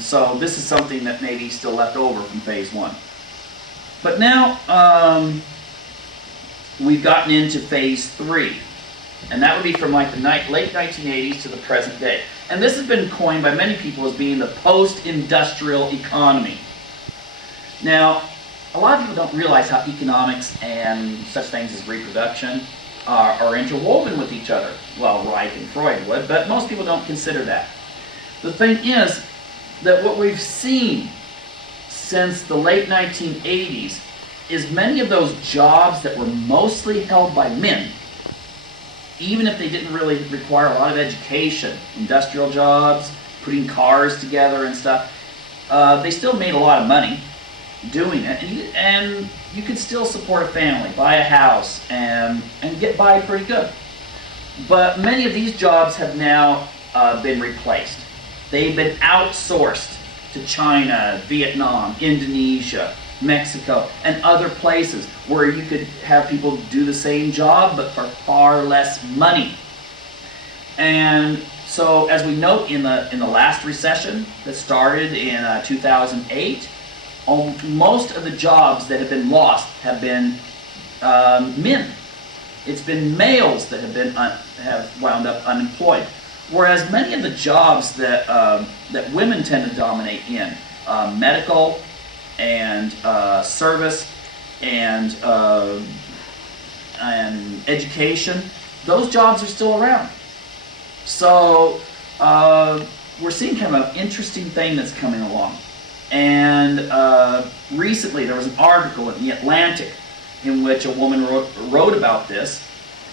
so this is something that maybe still left over from phase one. But now we've gotten into phase three, and that would be from like the late 1980s to the present day. And this has been coined by many people as being the post-industrial economy. Now, a lot of people don't realize how economics and such things as reproduction are interwoven with each other. Well, Reich and Freud would, but most people don't consider that. The thing is that what we've seen since the late 1980s is many of those jobs that were mostly held by men, even if they didn't really require a lot of education, industrial jobs, putting cars together and stuff, they still made a lot of money doing it, and you could still support a family, buy a house, and get by pretty good. But many of these jobs have now been replaced. They've been outsourced to China, Vietnam, Indonesia, Mexico, and other places where you could have people do the same job but for far less money. And so, as we note in the last recession that started in 2008, most of the jobs that have been lost have been men. It's been males that have wound up unemployed. Whereas many of the jobs that women tend to dominate in, medical and service and education, those jobs are still around. So we're seeing kind of an interesting thing that's coming along. And recently there was an article in The Atlantic in which a woman wrote about this,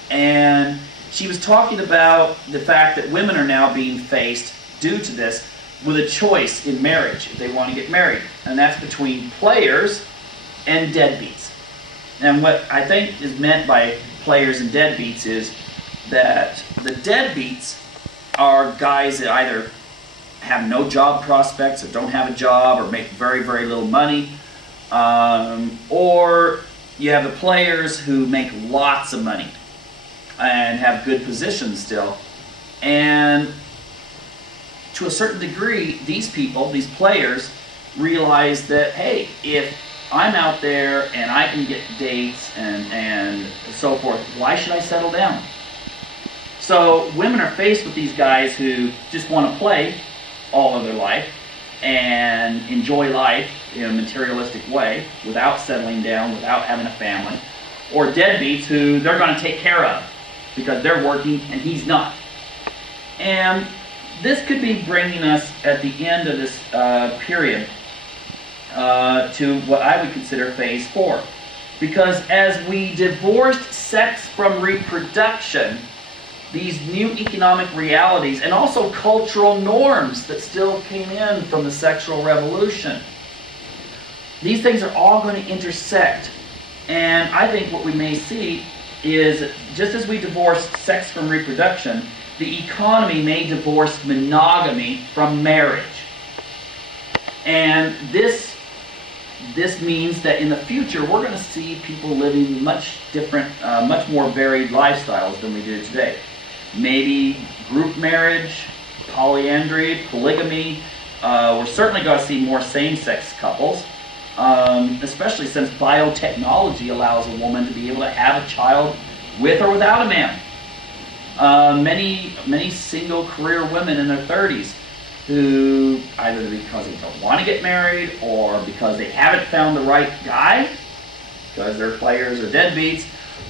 and she was talking about the fact that women are now being faced, due to this, with a choice in marriage if they want to get married, and that's between players and deadbeats. And what I think is meant by players and deadbeats is that the deadbeats are guys that either have no job prospects or don't have a job or make very, very little money, or you have the players who make lots of money and have good positions still. And to a certain degree, these people, these players, realize that, hey, if I'm out there and I can get dates and so forth, why should I settle down? So women are faced with these guys who just want to play all of their life and enjoy life in a materialistic way without settling down, without having a family, or deadbeats who they're going to take care of because they're working and he's not. And this could be bringing us at the end of this period to what I would consider phase 4. Because as we divorced sex from reproduction, these new economic realities and also cultural norms that still came in from the sexual revolution, these things are all going to intersect. And I think what we may see is, just as we divorced sex from reproduction, the economy may divorce monogamy from marriage. And this means that in the future we're going to see people living much different, much more varied lifestyles than we do today. Maybe group marriage, polyandry, polygamy. We're certainly going to see more same-sex couples, especially since biotechnology allows a woman to be able to have a child with or without a man. Many single career women in their 30s who, either because they don't want to get married or because they haven't found the right guy, because they're players or deadbeats,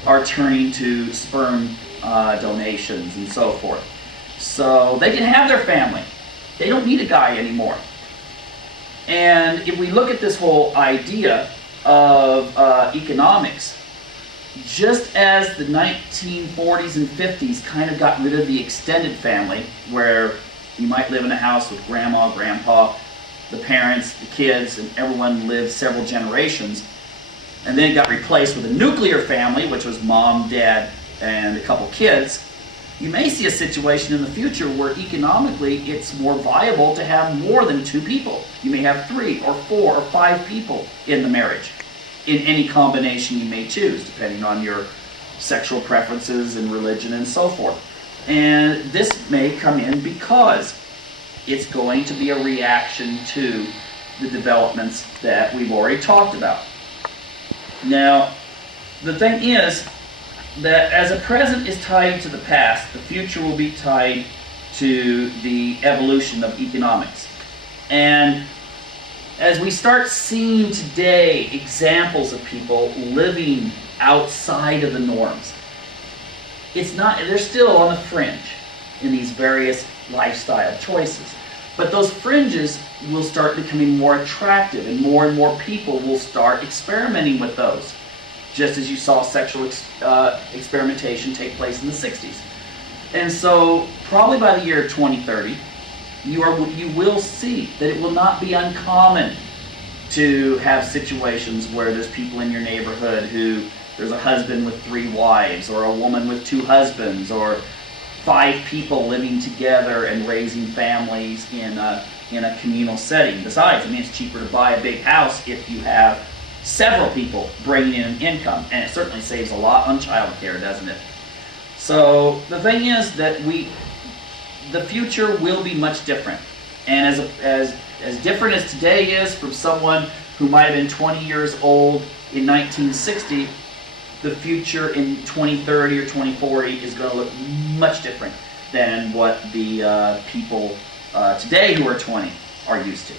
are turning to sperm donations and so forth. So they can have their family. They don't need a guy anymore. And if we look at this whole idea of economics, just as the 1940s and 50s kind of got rid of the extended family, where you might live in a house with grandma, grandpa, the parents, the kids, and everyone lived several generations, and then it got replaced with a nuclear family, which was mom, dad, and a couple kids, you may see a situation in the future where economically it's more viable to have more than 2 people. You may have 3 or 4 or 5 people in the marriage, in any combination you may choose, depending on your sexual preferences and religion and so forth. And this may come in because It's going to be a reaction to the developments that we've already talked about. Now, the thing is that as the present is tied to the past, the future will be tied to the evolution of economics. And as we start seeing today examples of people living outside of the norms, they're still on the fringe in these various lifestyle choices. But those fringes will start becoming more attractive, and more people will start experimenting with those, just as you saw sexual experimentation take place in the 60s. And so probably by the year 2030, you will see that it will not be uncommon to have situations where there's people in your neighborhood who there's a husband with 3 wives, or a woman with 2 husbands, or 5 people living together and raising families in a communal setting. Besides, it's cheaper to buy a big house if you have several people bringing in an income, and it certainly saves a lot on child care, doesn't it? So the thing is that the future will be much different, and as different as today is from someone who might have been 20 years old in 1960, the future in 2030 or 2040 is going to look much different than what the people today who are 20 are used to.